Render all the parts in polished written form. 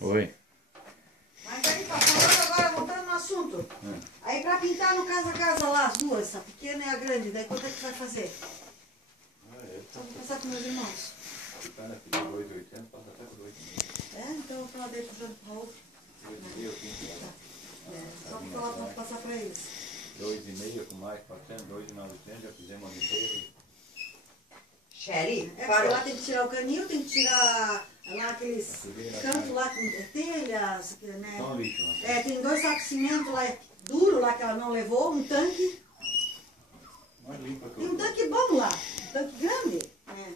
Oi. Mas aí, tá falando agora, voltando no assunto. Aí pra pintar no casa lá, as duas, a pequena e a grande, daí quanto é que tu vai fazer? Só vou passar com meus irmãos. Ficando aqui de 2.800, passa até por 2.500. É, então eu vou falar dele junto com a outra. 2.500 eu pinto lá. Só vou falar pra passar pra eles. 2.500 com mais 400, 2.900, já fizemos a inteira. Sherry, É porque lá tem que tirar o canil, tem que tirar lá aqueles cantos lá com telhas, né? Só um lixo lá. É, tem 2 sacos de cimento lá, duro lá que ela não levou, um tanque. Mais limpa que Tem um eu. tanque bom lá, um tanque grande. Né?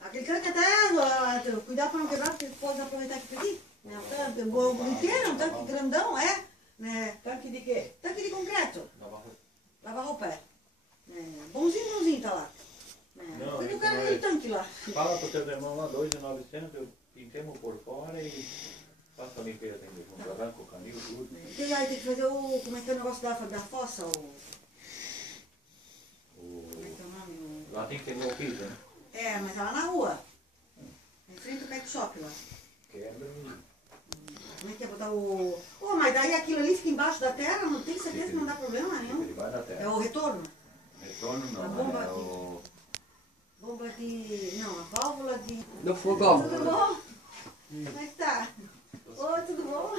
Aquele tanque até, cuidar para não quebrar, porque pode aproveitar aqui pra aqui. Né? O tanque inteiro, um tanque grandão, é. Né? tanque de quê? Tanque de concreto, Lavar roupa. lavar roupa. É. Bonzinho tá lá. Não, Foi do isso cara não é. aquele tanque lá. Fala pro teu irmão lá, 2.900, eu pintemos por fora e faço a limpeza tem mesmo. Arranco o canil, tudo. E aí tem que fazer o, como é que é o negócio da fossa, como é que é o nome? Lá tem que ter o piso, né? É, mas lá na rua. Em frente ao pet shop lá. Quebra e... Como é que é botar o... Pô, mas daí aquilo ali fica embaixo da terra, não tem certeza que não dá problema nenhum. Ele vai na terra. É o retorno. Retorno A não, bomba é aqui. o... Bomba de... Não, a válvula de... Do fogão. Tudo bom? Como é que tá? Oi, tudo bom?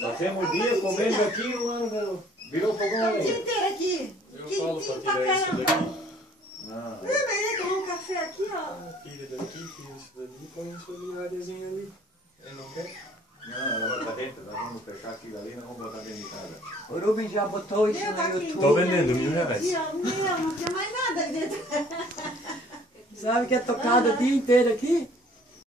Passemos o dia comendo aqui, o ano virou fogão Tá o aí. dia inteiro aqui. Eu falo pra Quentinho tirar pra isso caramba. daqui. Não, Vem aí, tomar um café aqui, ó. Tira daqui, tira isso dali, põe isso ali, áreazinha ali. Ele não quer? não, ela vai pra dentro, nós vamos fechar aquilo ali, nós vamos botar dentro de casa. O Rubem já botou isso Meu, tá no quentinho YouTube. Tô vendendo, aqui, R$1.000. aqui, ó. Meu, não tem mais nada ali dentro. Sabe que é tocado o dia inteiro aqui?